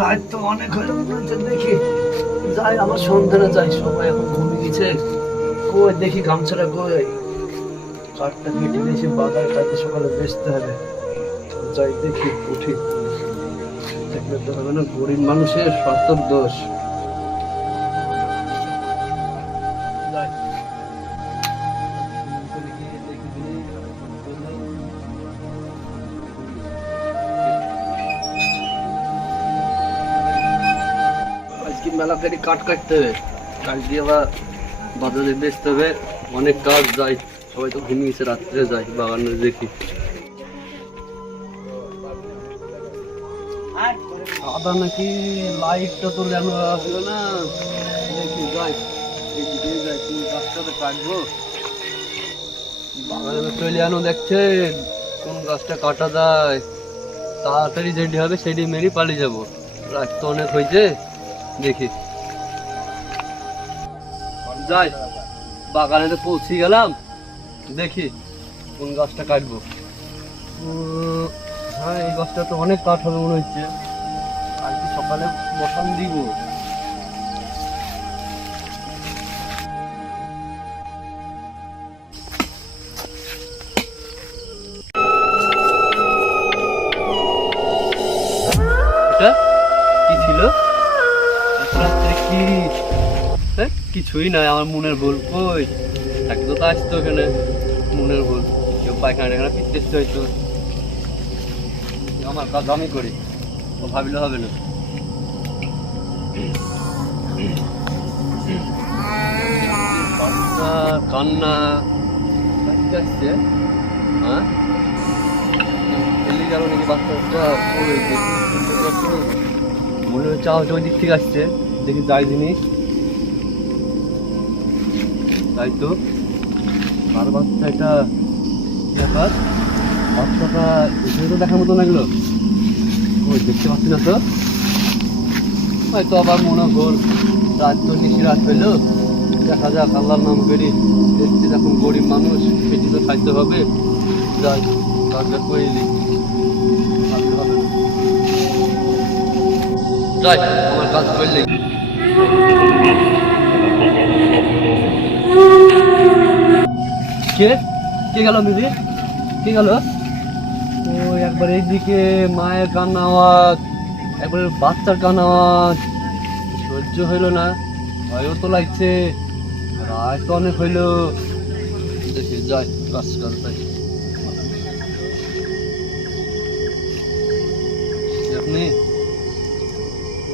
রাত অনেক হয়ে গেছে দেখি, যাই, আমার সন্ধানে যাই, সবাই এখন ঘুমিয়ে গেছে কই, দেখি গামছাটা কই? কাঠটা কেটে দিয়েছি বাজার কাটতে সকালে বেচতে হবে। যাই, দেখি, উঠি। দেখলে তো হবে না, গরিব মানুষের সত্তর দোষ মেলা ফেরি কাট কাটতে হবে। কাট দিয়ে আবার বাজারে বেচতে হবে। অনেক কাজ যায়। সবাই তো ঘুমিয়েছে, রাত্রে যায়, বাগানে দেখি। সাদা নাকি লাইটটা তো লেনো আসলো না। দেখি, যাই। কাটবো। বাগানে চলে দেখছে। কোন গাছটা কাটা যায়। তাড়াতাড়ি যেটি হবে, সেটি মেরে পালিয়ে যাব। রাত তো অনেক হয়েছে। দেখি। যাই, বাগানে পৌঁছে গেলাম। দেখি কোন গাছটা কাটবো। হ্যাঁ এই গাছটা তো অনেক কাঠ হবে মনে হচ্ছে। আর কি সকালে বসান দিব। কি কিছুই নাই, আমার মনের ভুল। কই? তাকে তো আসতো এখানে মনের ভুল। কেউ পায়খানা টায়খানা পিটতেছে হয়তো। আমার কাজ আমি করি। ও ভাবিলে হবে না। কান্না কান্না। আসছে? হ্যাঁ? না। মনে হচ্ছে আওয়াজ ওই দিক থেকে আসছে। দেখি যাই জিনিস। তাই তো। আর বাচ্চা এটা ব্যাপার। বাচ্চাটা এখানে তো দেখার মতো লাগল। ওই দেখতে পাচ্ছি না তো। হয়তো আবার মনে হল রাত তো নিশি রাত হইল। দেখা যাক, আল্লাহর নাম করি। দেখছি যখন গরিব মানুষ পেটি তো খাইতে হবে। যাই কাজটা করে হবে। যাই, আমার কাজ করলে কে? কে গেল দিদি? কে গেল? ও একবার এইদিকে মায়ের কান্না আওয়াজ, একবার বাচ্চার কান্না আওয়াজ। সহ্য হইল না, ভয়ও তো লাগছে রাত তো অনেক হইল। দেখি, যাই কাজ তাই। আপনি?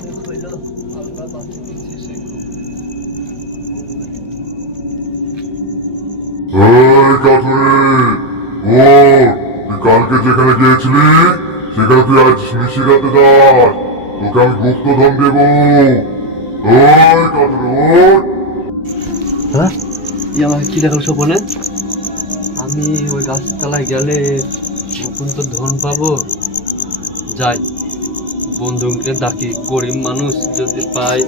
অনেক হইল কালকে যেখানে গিয়েছিলি, সেখানে তুই আজ যাস। তোকে আমি গুপ্তধন দেব। ওই ওঠ। হ্যাঁ আমাকে কি আমি ওই গাছতলায় গেলে নতুন তো ধন পাবো। যাই। বন্ধুকে ডাকি। গরিব মানুষ যদি পাই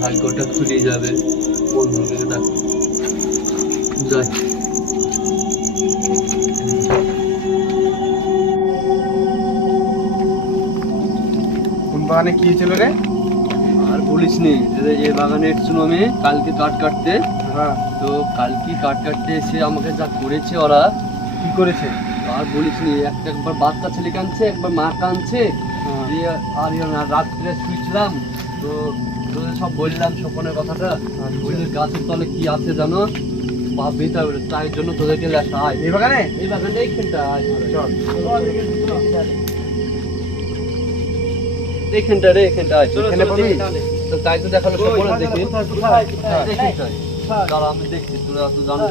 ভাগ্যটা খুলে যাবে বন্ধুকে ডাকি। যাই। বাগানে কি ছিল রে? আর বলিস নি যে বাগানে এসেছিল আমি কালকে কাঠ কাটতে। হ্যাঁ। তো কালকে কাঠ কাটতে এসে আমাকে যা করেছে ওরা কি করেছে? আর বলিস নি একটা একবার বাচ্চা ছেলে কানছে একবার মা কানছে হ্যাঁ। দিয়ে আর ইয়ে রাত্রে শুয়েছিলাম তো তোদের সব বললাম স্বপনের কথাটা। বললি গাছের তলে কি আছে জানো? তাই জন্য তোদেরকে লেখা এই বাগানে? এই এইখানটা এইখানটা রে এইখানটা পাবি? তো তাই তো দেখাল স্বপনে দেখি। হ্যাঁ, দাঁড়া আমি দেখছি তোরা তো জানিস